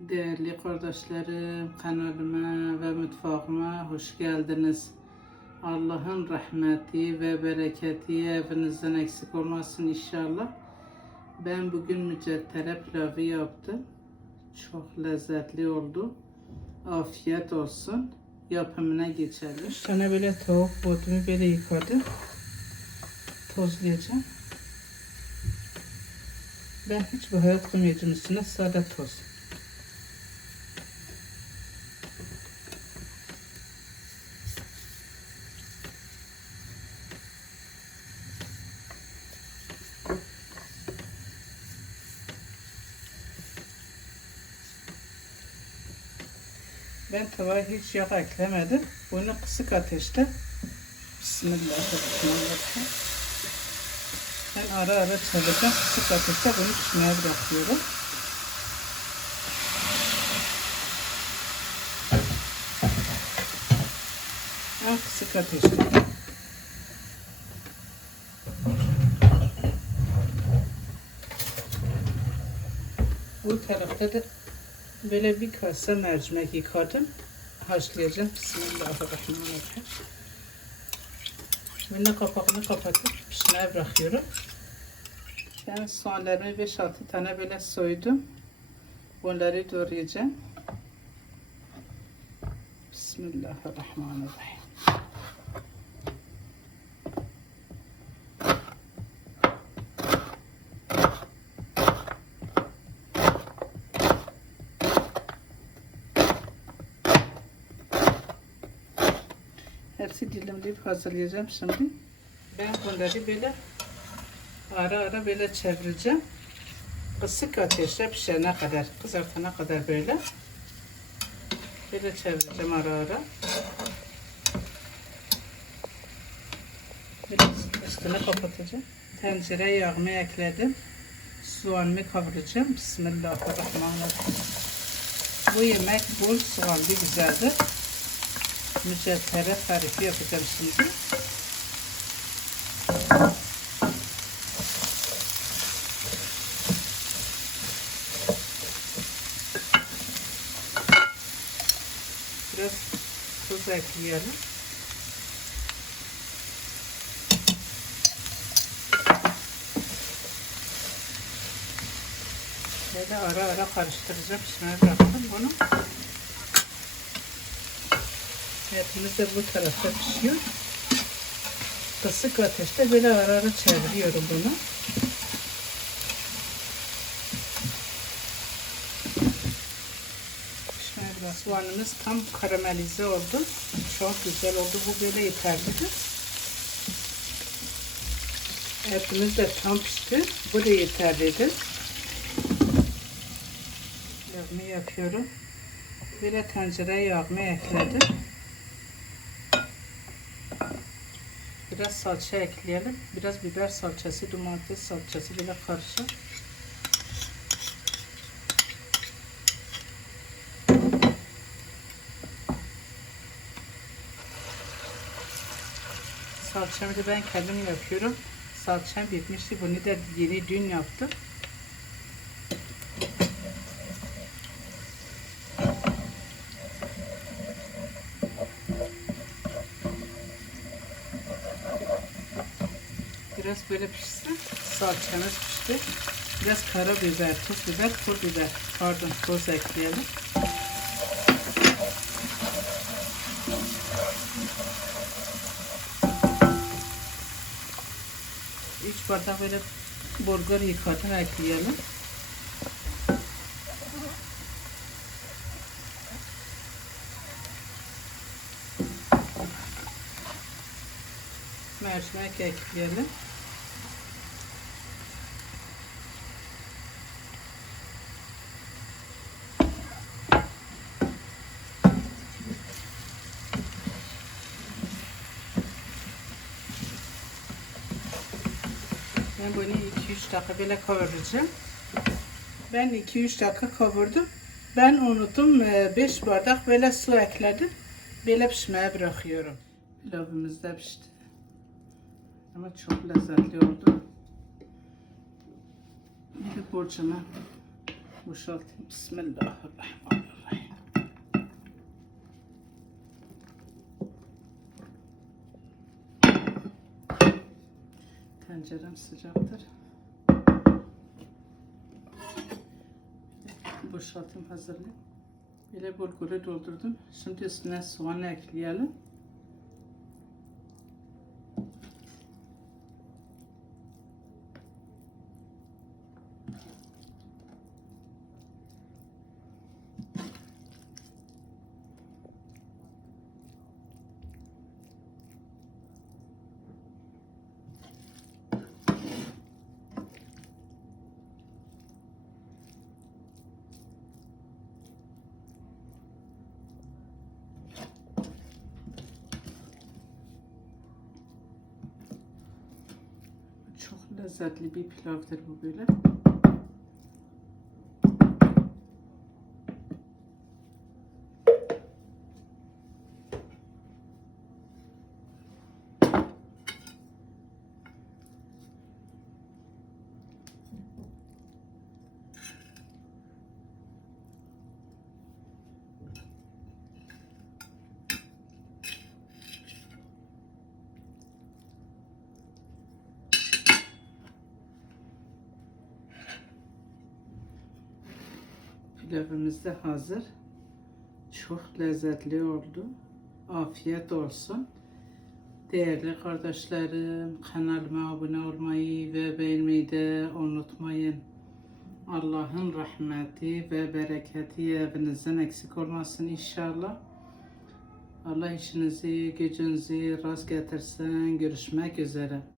Değerli kardeşlerim, kanalıma ve mutfağıma hoş geldiniz. Allah'ın rahmeti ve bereketi evinizden eksik olmasın inşallah. Ben bugün mücettere pilavı yaptım. Çok lezzetli oldu. Afiyet olsun. Yapımına geçelim. Üç tane böyle tavuk botumu böyle yıkadım. Tozlayacağım. Ben hiç baharat koymayacağım üstüne sade toz. Ben tavaya hiç yağ eklemedim. Bunu kısık ateşte Bismillahirrahmanirrahim. Ben ara ara çevireceğim. Kısık ateşte bunu pişmeye bırakıyorum. En kısık ateşte. Bu tarafta da böyle bir kase mercimek yıkadım. Haşlayacağım. Bismillahirrahmanirrahim. Şimdi kapağını kapatıp pişmeye bırakıyorum. Ben soğanlarımı 5-6 tane böyle soydum. Bunları doğrayacağım. Bismillahirrahmanirrahim. Hepsi dilimleyip hazırlayacağım şimdi. Ben bunları böyle ara ara böyle çevireceğim. Kısık ateşte pişene kadar, kızartana kadar böyle. Böyle çevireceğim ara ara. Biraz üstüne kapatacağım. Tencere yağımı ekledim. Soğanımı kavuracağım. Bismillahirrahmanirrahim. Bu yemek bol soğanlı güzeldir mücevhere tarifi yapacağım şimdi. Biraz tuz ekleyelim. Böyle ara ara karıştıracağım. Pişmeye bıraktım bunu. Etimiz de bu tarafta pişiyor. Kısık ateşte böyle ara ara çeviriyorum bunu. Şöyle soğanımız tam karamelize oldu. Çok güzel oldu. Bu böyle yeterlidir. Etimiz de tam pişti. Bu da yeterlidir. Yağımı yapıyorum. Böyle tencereye yağımı ekledim. Biraz salça ekleyelim. Biraz biber salçası, domates salçası böyle karışık. Salçamı da ben kendim yapıyorum. Salçam bitmişti. Bunu da yeni dün yaptım. Biraz böyle pişsin. Salçamız pişti. Biraz karabiber, tuz biber, pul biber, pardon toz ekleyelim. Üç bardak böyle bulgur yıkadım ekleyelim. Mercimek ekleyelim. Ben bunu 2-3 dakika böyle kavuracağım. Ben 2-3 dakika kavurdum. Ben unuttum 5 bardak böyle su ekledim. Böyle pişmeye bırakıyorum. Pilavımız da pişti. Ama çok lezzetli oldu. Bir de borcama Boşaltayım. Bismillahirrahmanirrahim. Tencerem sıcaktır. Boşaltayım hazırlayayım. Böyle bulguru doldurdum. Şimdi üstüne soğan ekleyelim. Çok lezzetli bir pilavdır bu böyle. Pilavımız hazır. Çok lezzetli oldu. Afiyet olsun. Değerli kardeşlerim, kanalıma abone olmayı ve beğenmeyi de unutmayın. Allah'ın rahmeti ve bereketi evinizden eksik olmasın inşallah. Allah işinizi, gücünüzü rast getirsin. Görüşmek üzere.